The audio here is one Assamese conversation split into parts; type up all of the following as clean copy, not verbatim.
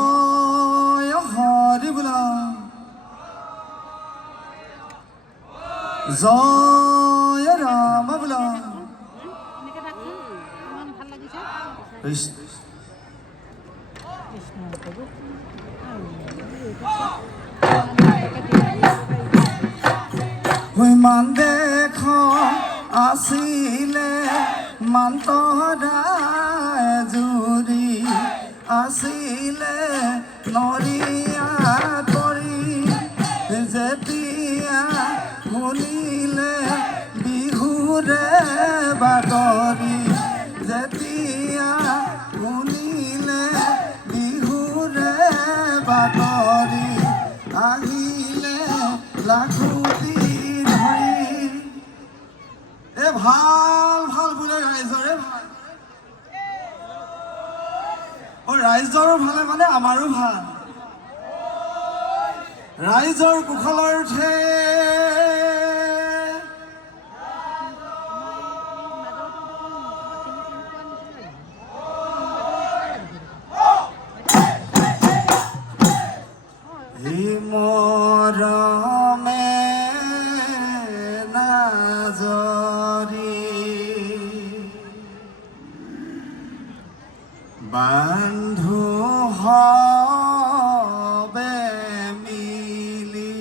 জয় হৰি বোলা জয় ৰাম বোলা কৃষ্ণ মান দেখ আছিলে মান্তৰা জুৰি আছিলে নৰিয়া তৰি যেতিয়া শুনিলে বিহুৰে বাতৰি যেতিয়া শুনিলে বিহুৰে বাতৰি আহিলে লাখুটি ভাল ভাল বোলে ৰাইজৰে ভাল ৰাইজৰো ভালে মানে আমাৰো ভাল ৰাইজৰ কুশলাৰ্থে মৰমে নাজৰি বান্ধু হবে মিলি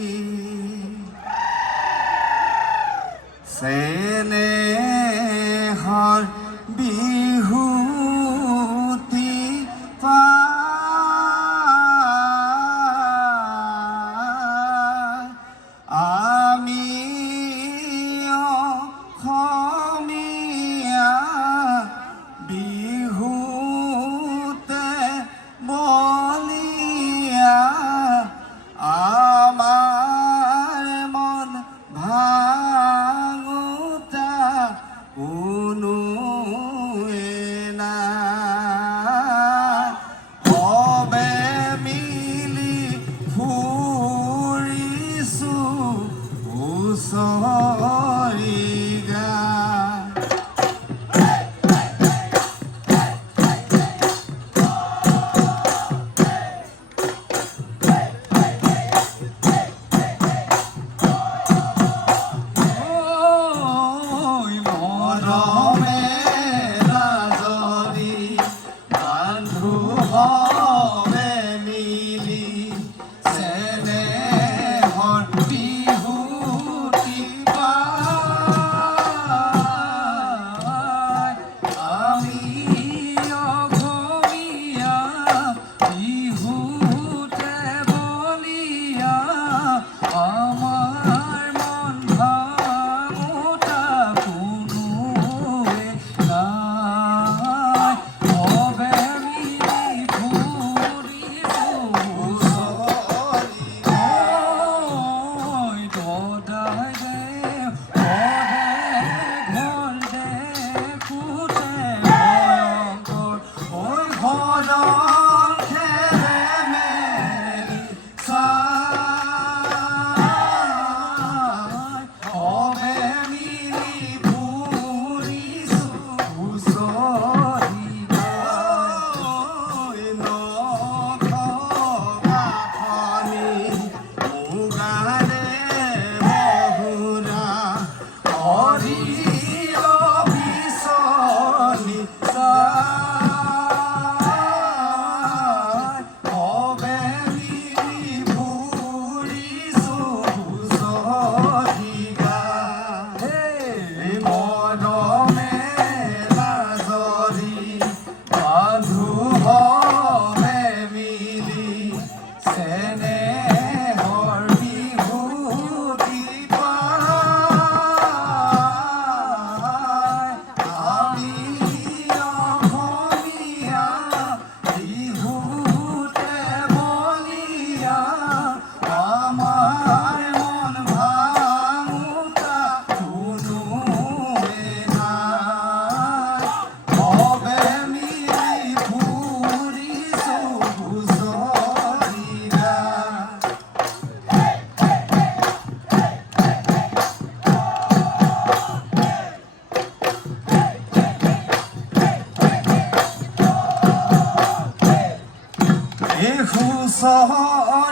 হুঁচৰিয়ে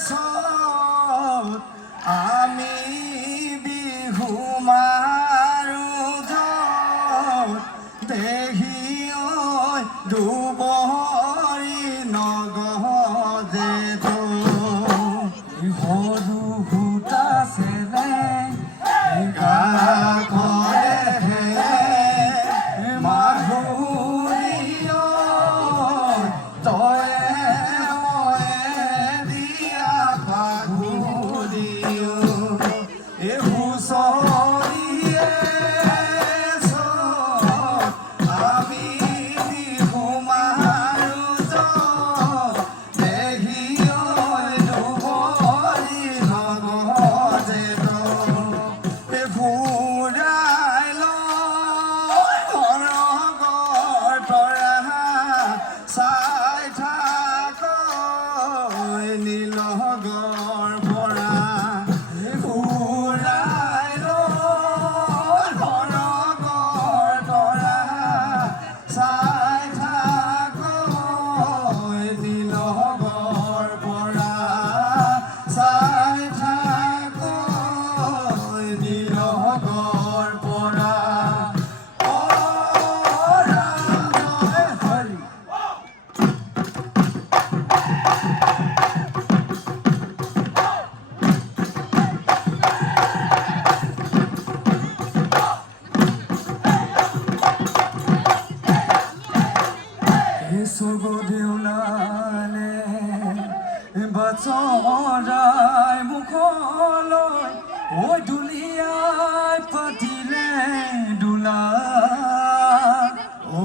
চত আমি বিহু মাৰো যত দেহি ঐ দুবৰি নগজে সৰু সূতা চেলে গা কৰে মাধুৰী তয়ে ময়ে দিয়া পাঘুৰিও এই হুঁচৰিয়ে চত আমি বিহু মাৰো যত দেহি ঐ দুবৰি নগজে এই ফুৰাই লৈ ঘৰৰ তৰা চাই থাক নীলগৰ পৰা ফুৰাই লৈ ঘৰৰ তৰা চাই থাক নীলগৰ পৰা চাই থাক নীলগৰ পৰা দেউলালে বাচৰাই মুখলৈ ঐ দুলিয়াই পাতিলে দোলা ঐ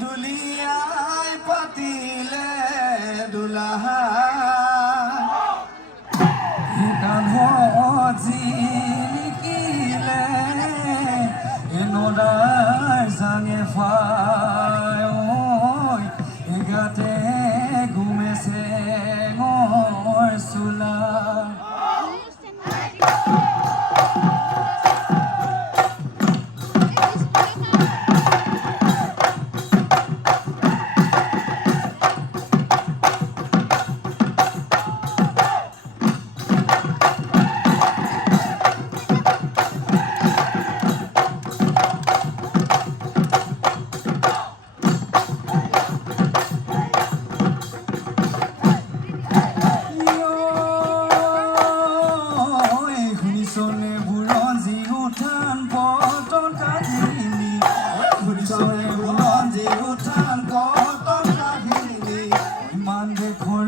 দুলিয়াই পাতিলে দোলা কাণত জিলিকিলে নদাৰ চাঙে ফাই গাতে ঘুমেছে মোৰ চোলা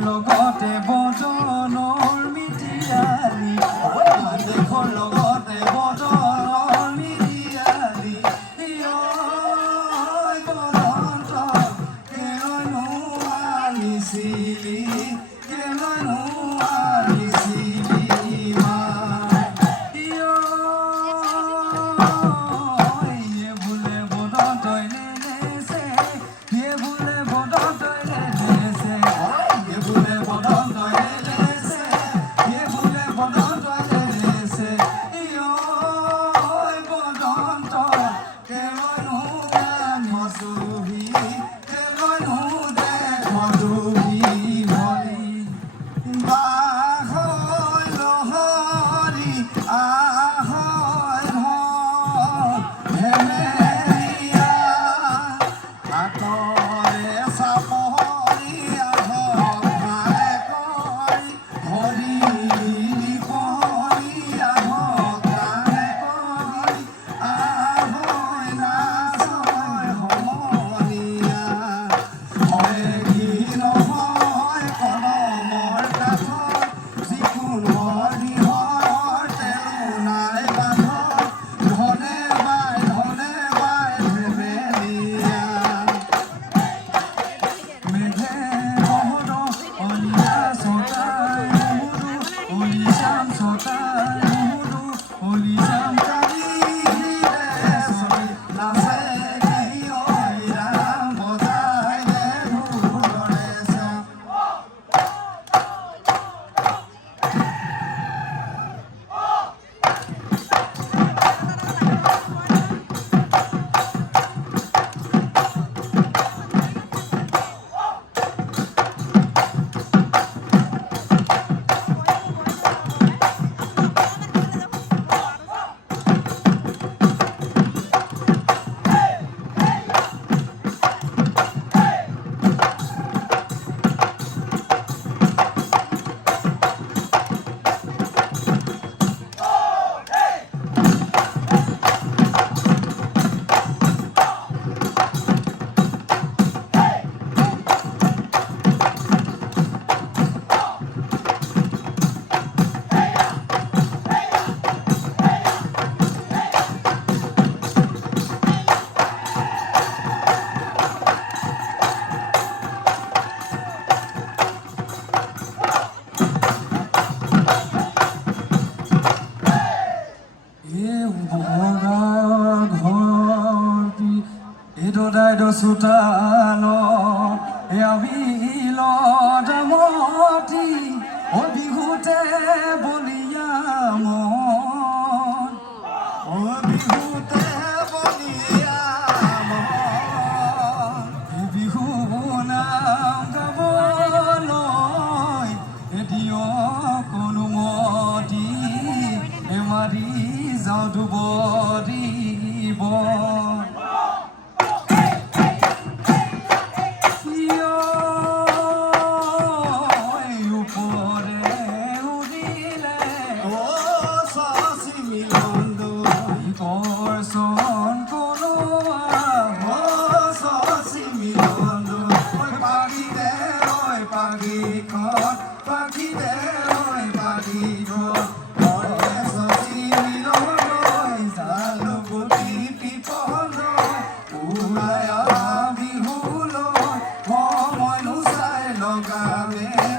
লগতে বদনৰ মিটিয়ালি লগতে বদনৰ মিটিয়ালি বদন্ত কেলৈনো আনিছিলি কেলৈনো আনিছিলি বোলে বদন্তই নেনেছে বোলে বদন্তই নেনেছে বোলে বদন্তই নেনেছে বোলে বদন্তই নেনেছে বদন্ত কেলৈনো দেখি কেলৈনো দেখি ভৰি বাহৈ লহৰি আহৈ ভেমেৰীয়া হাতৰে চাপৰি Hare Krishna Sutano, Yavilo, Damoti, Obihute, Boliamo, Obihute, Boliamo, Ibihuna, Gaboloi, Edio, Konumoti, Emari, Zaudubodi, Bon. Gabe